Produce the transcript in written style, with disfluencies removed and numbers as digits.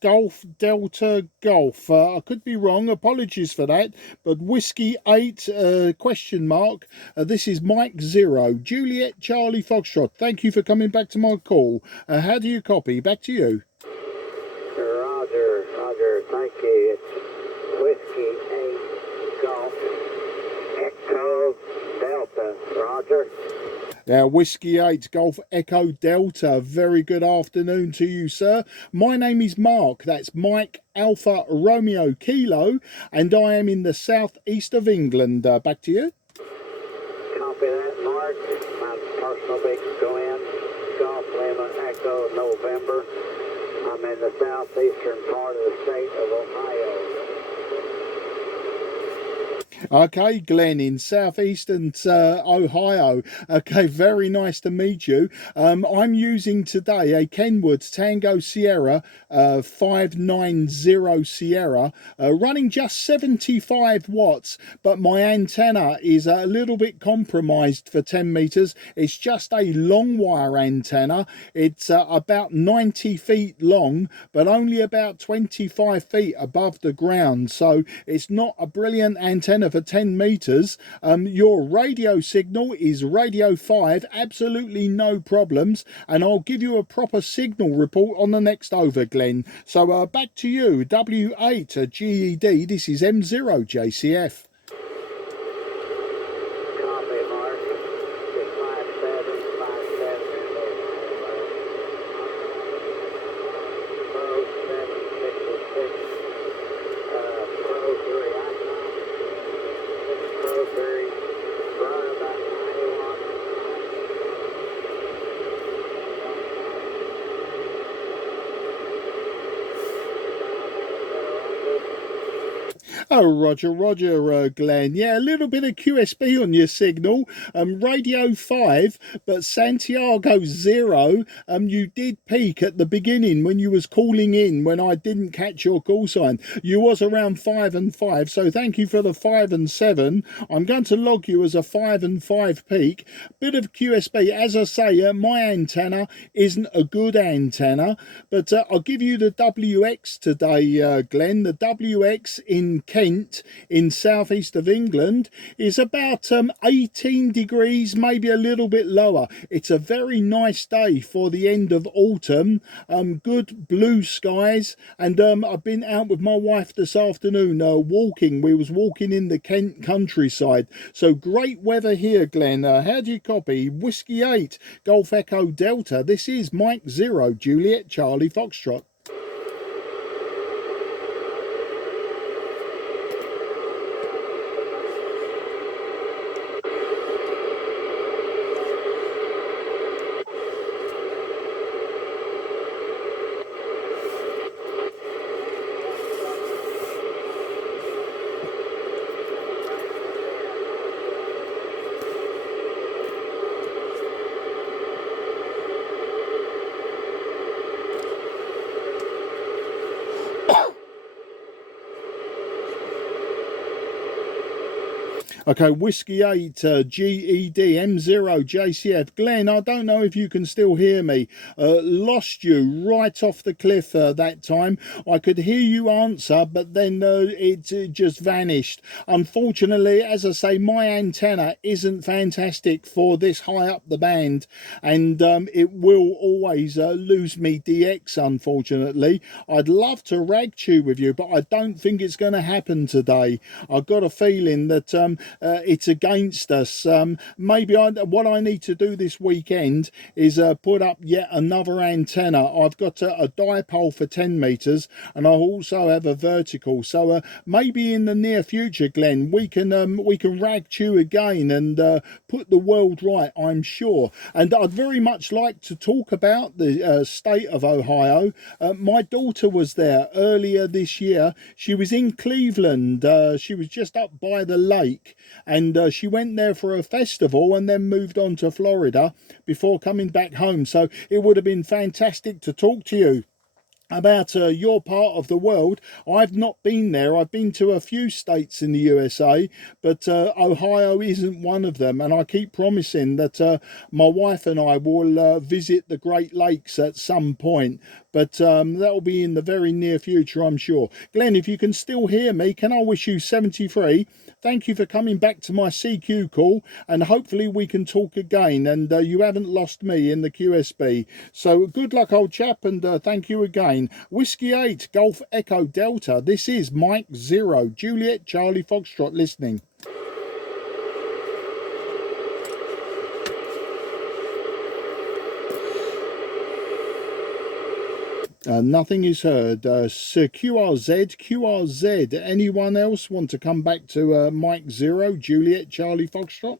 Golf Delta Golf. I could be wrong, apologies for that, but Whiskey 8 question mark. This is Mike 0 Juliet Charlie Foxtrot. Thank you for coming back to my call. How do you copy? Back to you. Roger, thank you. It's Whiskey 8 Golf Echo Delta. Roger. Whiskey 8 Golf Echo Delta. Very good afternoon to you, sir. My name is Mark. That's Mike Alpha Romeo Kilo, and I am in the southeast of England. Back to you. Copy that, Mark. My personal big Glen, Golf Lima Echo November. I'm in the southeastern part of the state of Ohio. Okay, Glenn in southeastern Ohio. Okay, very nice to meet you. I'm using today a Kenwood Tango Sierra 590 Sierra, running just 75 watts, but my antenna is a little bit compromised for 10 meters. It's just a long wire antenna. It's about 90 feet long, but only about 25 feet above the ground. So it's not a brilliant antenna for 10 meters. Your radio signal is radio 5, absolutely no problems, and I'll give you a proper signal report on the next over, Glenn. So back to you. W8GED, this is M0 JCF. Copy, Mark. It's 5757. Pro 766. Pro 3. Pro 3. Run about 91. Oh, Roger, Glenn. Yeah, a little bit of QSB on your signal. Radio 5, but Santiago 0. You did peak at the beginning when you was calling in when I didn't catch your call sign. You was around 5 and 5, so thank you for the 5 and 7. I'm going to log you as a 5 and 5 peak. Bit of QSB. As I say, my antenna isn't a good antenna, but I'll give you the WX today, Glenn. The WX in Kent in southeast of England is about 18 degrees, maybe a little bit lower. It's a very nice day for the end of autumn. Good blue skies, and I've been out with my wife this afternoon walking. We was walking in the Kent countryside, so great weather here, Glenn. How do you copy? Whiskey 8 Golf Echo Delta. This is Mike 0 Juliet Charlie Foxtrot. Okay, Whiskey 8 GED M0 JCF. Glenn, I don't know if you can still hear me. Lost you right off the cliff that time. I could hear you answer, but then it just vanished. Unfortunately, as I say, my antenna isn't fantastic for this high up the band, and it will always lose me DX, unfortunately. I'd love to rag chew with you, but I don't think it's going to happen today. I've got a feeling that it's against us. Maybe what I need to do this weekend is put up yet another antenna. I've got a dipole for 10 meters, and I also have a vertical. So maybe in the near future, Glenn, we can rag chew again and put the world right, I'm sure. And I'd very much like to talk about the state of Ohio. My daughter was there earlier this year. She was in Cleveland. She was just up by the lake, and she went there for a festival and then moved on to Florida before coming back home. So it would have been fantastic to talk to you about your part of the world. I've not been there. I've been to a few states in the USA, but Ohio isn't one of them. And I keep promising that my wife and I will visit the Great Lakes at some point, but that'll be in the very near future, I'm sure. Glenn, if you can still hear me, can I wish you 73? Thank you for coming back to my CQ call, and hopefully we can talk again, and you haven't lost me in the QSB. So good luck, old chap, and thank you again. Whiskey 8, Golf Echo Delta. This is Mike 0, Juliet Charlie Foxtrot listening. Nothing is heard. Sir QRZ, anyone else want to come back to Mike 0, Juliet Charlie Foxtrot?